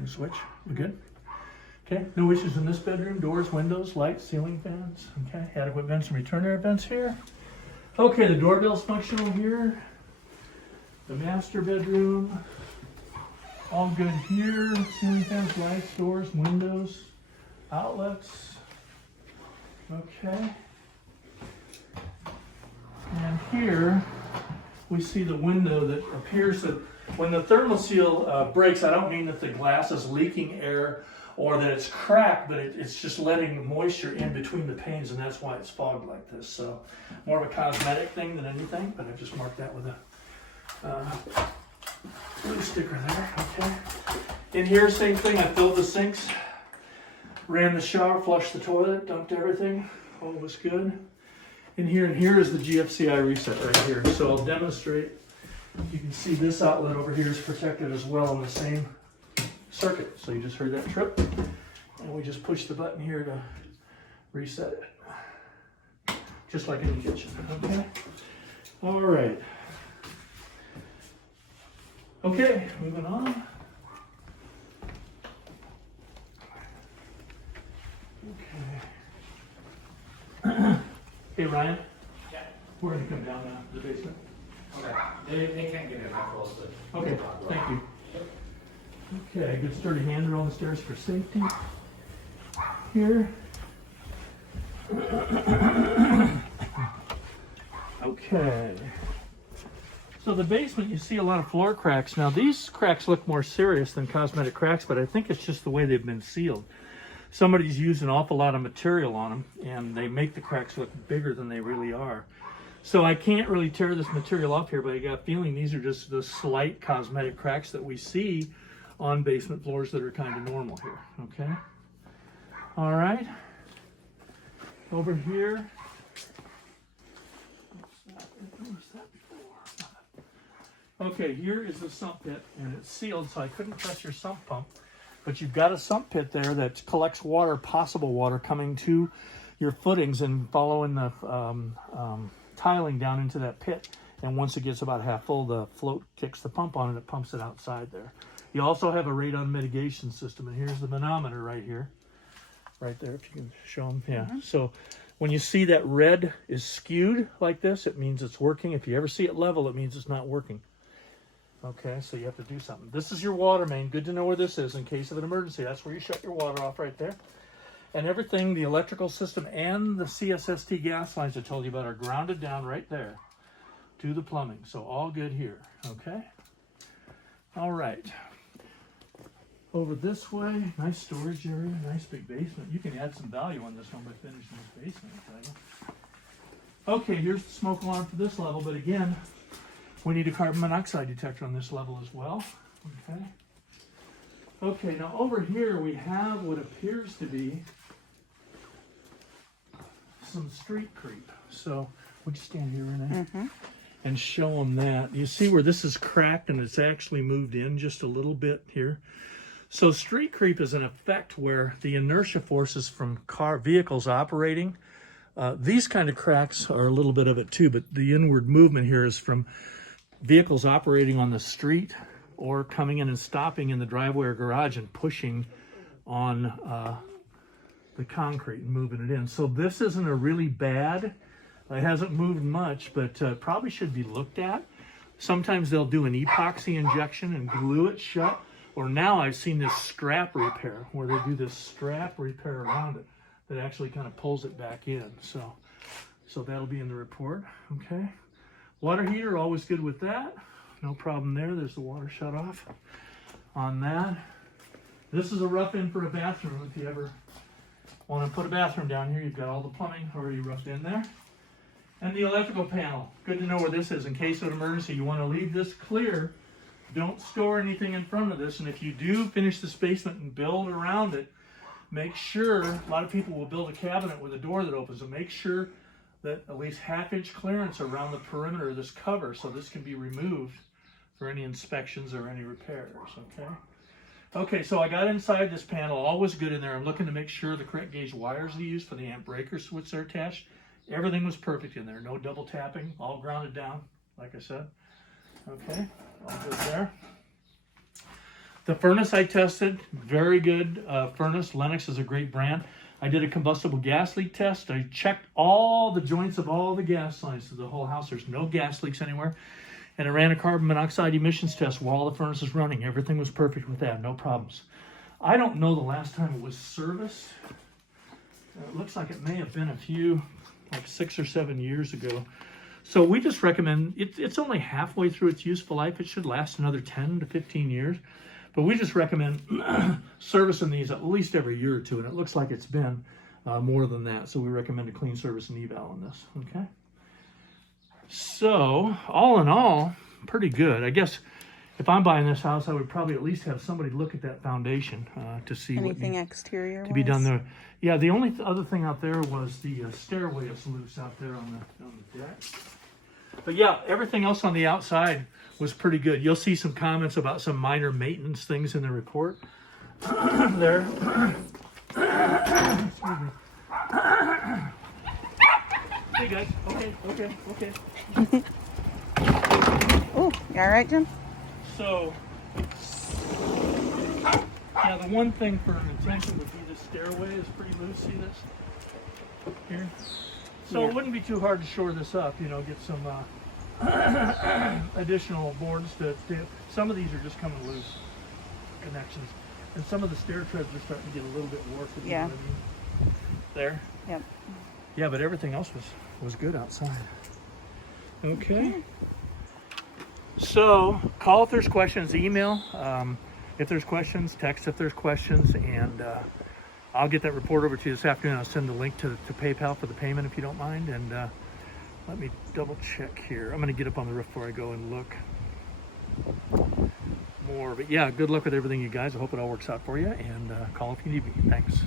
and switch. We're good? Okay, no issues in this bedroom. Doors, windows, lights, ceiling fans. Okay, adequate vents and return air vents here. Okay, the doorbell's functional here. The master bedroom, all good here. Ceiling fans, lights, doors, windows, outlets. Okay. And here we see the window that appears that when the thermal seal breaks, I don't mean that the glass is leaking air or that it's cracked, but it's just letting moisture in between the panes, and that's why it's fogged like this. So more of a cosmetic thing than anything, but I've just marked that with a blue sticker there. Okay. In here, same thing. I filled the sinks, ran the shower, flushed the toilet, dumped everything. All was good. In here, and here is the Gfci Reset right here. So I'll demonstrate. You can see this outlet over here is protected as well in the same circuit. So you just heard that trip, and we just push the button here to reset it, just like in the kitchen. Okay. All right. Okay, moving on. Okay. Hey Ryan. Yeah. We're gonna come down now to the basement. Okay. They can't get in that close to. Okay, thank you. Okay, good sturdy handrail on the stairs for safety. Here. Okay. So the basement, you see a lot of floor cracks. Now these cracks look more serious than cosmetic cracks, but I think it's just the way they've been sealed. Somebody's used an awful lot of material on them, and they make the cracks look bigger than they really are. So I can't really tear this material off here, but I got a feeling these are just the slight cosmetic cracks that we see on basement floors that are kind of normal here, okay? All right. Over here. Okay, here is the sump pit, and it's sealed, so I couldn't press your sump pump. But you've got a sump pit there that collects water, possible water, coming to your footings and following the tiling down into that pit. And once it gets about half full, the float kicks the pump on and it pumps it outside there. You also have a radon mitigation system, and here's the manometer right here. Right there, if you can show them. Yeah. So when you see that red is skewed like this, it means it's working. If you ever see it level, it means it's not working. Okay, so you have to do something. This is your water main. Good to know where this is in case of an emergency. That's where you shut your water off right there. And everything, the electrical system and the CSST gas lines I told you about are grounded down right there to the plumbing. So all good here, okay? All right. Over this way, nice storage area, nice big basement. You can add some value on this one by finishing this basement, okay? Okay, here's the smoke alarm for this level, but again, we need a carbon monoxide detector on this level as well, okay? Okay, now over here we have what appears to be some street creep. So, would you stand here, Renee? And show them that. You see where this is cracked and it's actually moved in just a little bit here? So street creep is an effect where the inertia forces from vehicles operating. These kind of cracks are a little bit of it too, but the inward movement here is from vehicles operating on the street or coming in and stopping in the driveway or garage and pushing on the concrete and moving it in. So this isn't a really bad, it hasn't moved much, but probably should be looked at. Sometimes they'll do an epoxy injection and glue it shut, or now I've seen this strap repair where they do this strap repair around it that actually kind of pulls it back in. So that'll be in the report, okay? Water heater, always good with that. No problem there. There's the water shut off on that. This is a rough in for a bathroom. If you ever want to put a bathroom down here, you've got all the plumbing already roughed in there. And the electrical panel. Good to know where this is in case of an emergency. You want to leave this clear. Don't store anything in front of this. And if you do finish this basement and build around it, make sure, a lot of people will build a cabinet with a door that opens, so make sure that at least half-inch clearance around the perimeter of this cover so this can be removed for any inspections or any repairs, okay? Okay, so I got inside this panel, all was good in there. I'm looking to make sure the correct gauge wires they used for the amp breaker switch are attached. Everything was perfect in there, no double tapping, all grounded down, like I said. Okay, all good there. The furnace I tested, very good furnace. Lennox is a great brand. I did a combustible gas leak test. I checked all the joints of all the gas lines of the whole house. There's no gas leaks anywhere. And I ran a carbon monoxide emissions test while the furnace is running. Everything was perfect with that, no problems. I don't know the last time it was serviced. It looks like it may have been a few, like 6 or 7 years ago. So we just recommend, it's only halfway through its useful life. It should last another 10 to 15 years. But we just recommend servicing these at least every year or two. And it looks like it's been more than that. So we recommend a clean service and eval on this, okay? So all in all, pretty good. I guess if I'm buying this house, I would probably at least have somebody look at that foundation to see Anything what needs exterior to be done there. Yeah, the only other thing out there was the stairway is loose out there on the deck. But yeah, everything else on the outside was pretty good. You'll see some comments about some minor maintenance things in the report there. Excuse me. Hey guys, okay. Oh, you all right, Jim? So, yeah, the one thing for an attention would be the stairway is pretty loose. See this here? So it wouldn't be too hard to shore this up. You know, get some additional boards to. Some of these are just coming loose connections, and some of the stair treads are starting to get a little bit warped. If you know what I mean. There. Yep. Yeah, but everything else was good outside. Okay. So call if there's questions, email if there's questions, text if there's questions, and I'll get that report over to you this afternoon. I'll send the link to PayPal for the payment if you don't mind. And let me double check here. I'm going to get up on the roof before I go and look more. But yeah, good luck with everything, you guys. I hope it all works out for you, and call if you need me. Thanks.